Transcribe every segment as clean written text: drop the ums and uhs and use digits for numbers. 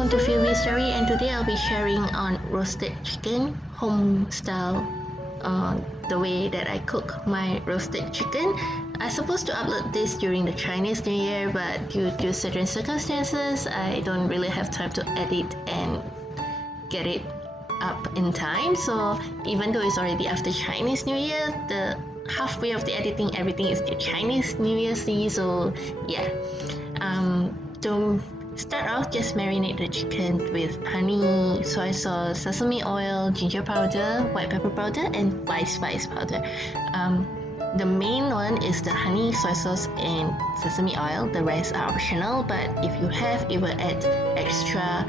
welcome to philviestory, and today I'll be sharing on roasted chicken, home style, the way that I cook my roasted chicken. I'm supposed to upload this during the Chinese New Year, but due to certain circumstances, I don't really have time to edit and get it up in time. So even though it's already after Chinese New Year, the halfway of the editing, everything is the Chinese New Year's Eve. So yeah, to start off, just marinate the chicken with honey, soy sauce, sesame oil, ginger powder, white pepper powder, and white spice powder. The main one is the honey, soy sauce, and sesame oil. The rest are optional, but if you have, it will add extra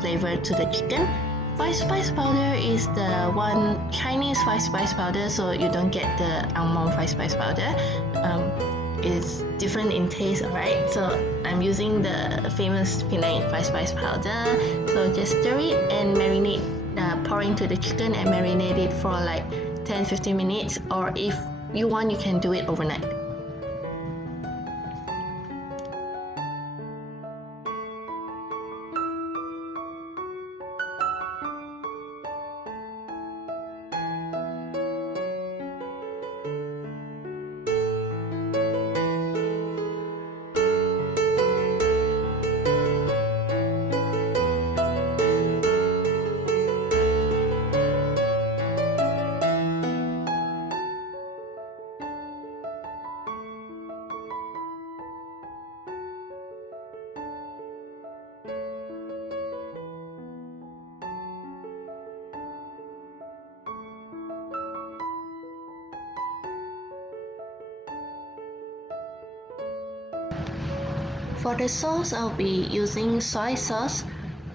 flavor to the chicken. White spice powder is the one Chinese white spice powder, so you don't get the almond white spice powder. It's different in taste, alright? So I'm using the famous Penang white spice powder. So just stir it and marinate, pour into the chicken and marinate it for like 10-15 minutes, or if you want, you can do it overnight. For the sauce, I'll be using soy sauce,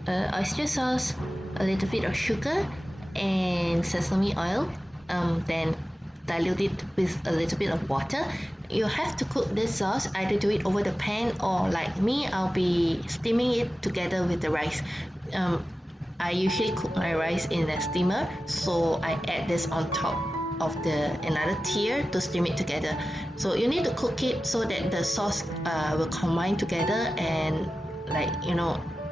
oyster sauce, a little bit of sugar, and sesame oil. Then dilute it with a little bit of water. You have to cook this sauce, either do it over the pan, or like me, I'll be steaming it together with the rice. I usually cook my rice in a steamer, so I add this on top of another tier to steam it together. So you need to cook it so that the sauce will combine together, and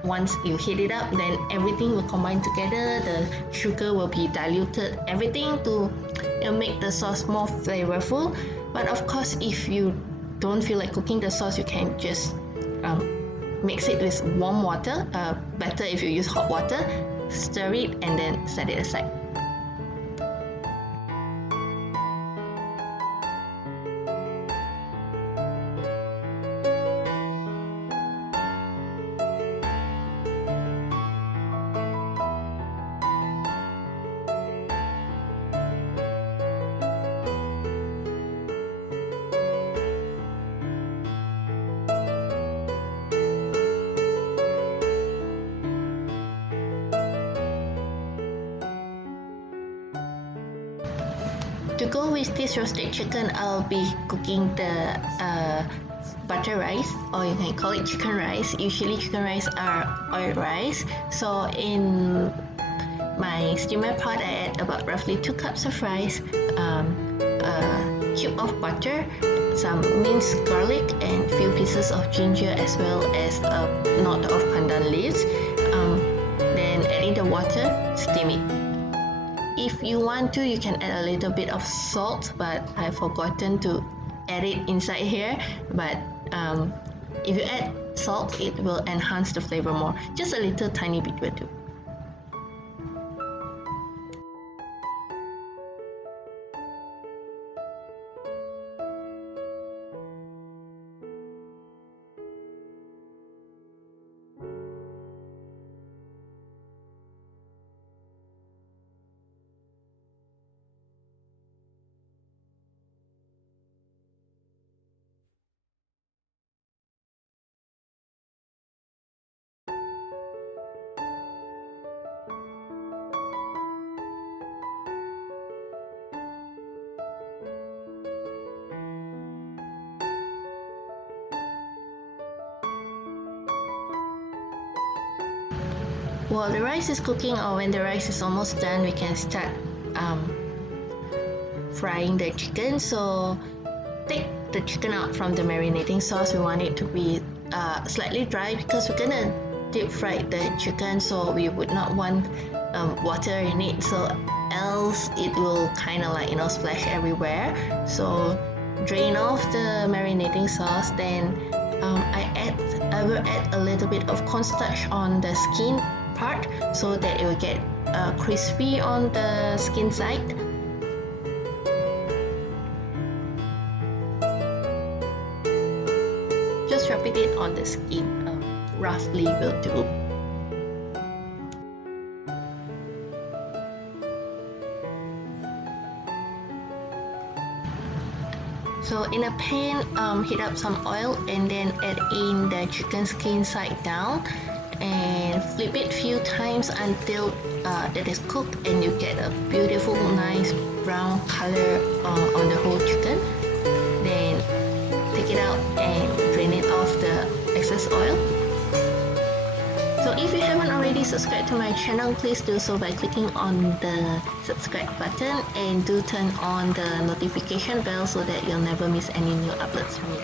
once you heat it up, then everything will combine together. The sugar will be diluted, everything to make the sauce more flavorful. But of course, if you don't feel like cooking the sauce, you can just mix it with warm water. Better if you use hot water. Stir it and then set it aside. To go with this roasted chicken, I'll be cooking the butter rice, or you can call it chicken rice. Usually chicken rice are oil rice. So in my steamer pot, I add about roughly 2 cups of rice, a cube of butter, some minced garlic, and few pieces of ginger, as well as a knot of pandan leaves. Then adding the water, steam it. If you want to, you can add a little bit of salt, but I've forgotten to add it inside here. But if you add salt, it will enhance the flavor more. Just a little tiny bit will do. While the rice is cooking, or when the rice is almost done, we can start frying the chicken. So take the chicken out from the marinating sauce. We want it to be slightly dry because we're gonna deep fried the chicken, so we would not want water in it, so else it will kind of like, you know, splash everywhere. So drain off the marinating sauce. Then I will add a little bit of cornstarch on the skin part so that it will get crispy on the skin side. Just rub it on the skin, roughly will do. So in a pan, heat up some oil and then add in the chicken skin side down and flip it few times until it is cooked and you get a beautiful nice brown color on the whole chicken. Then take it out and drain it off the excess oil. So if you haven't already subscribed to my channel, please do so by clicking on the subscribe button and do turn on the notification bell so that you'll never miss any new uploads from me.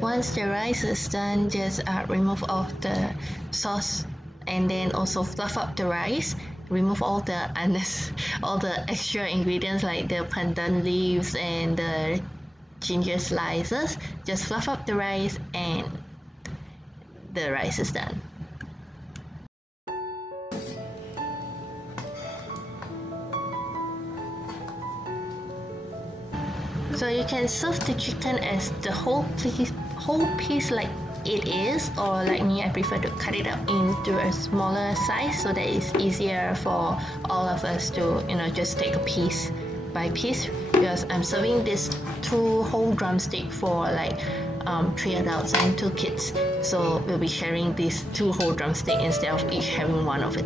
Once the rice is done, just remove all the sauce and then also fluff up the rice. Remove all the extra ingredients like the pandan leaves and the ginger slices. Just fluff up the rice and the rice is done. So you can serve the chicken as the whole piece like it is, or like me, I prefer to cut it up into a smaller size so that it's easier for all of us to, you know, just take a piece by piece, because I'm serving this 2 whole drumstick for like 3 adults and 2 kids, so we'll be sharing these 2 whole drumstick instead of each having one of it.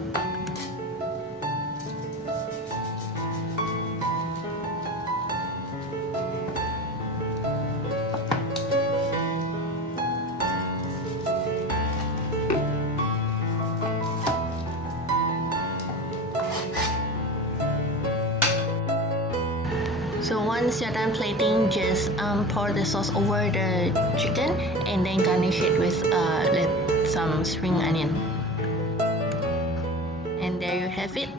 So once you're done plating, just pour the sauce over the chicken and then garnish it with some spring onion. And there you have it,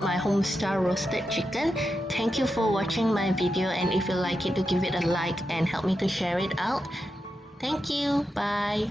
my Homestyle roasted chicken. Thank you for watching my video, and if you like it, do give it a like and help me to share it out. Thank you. Bye.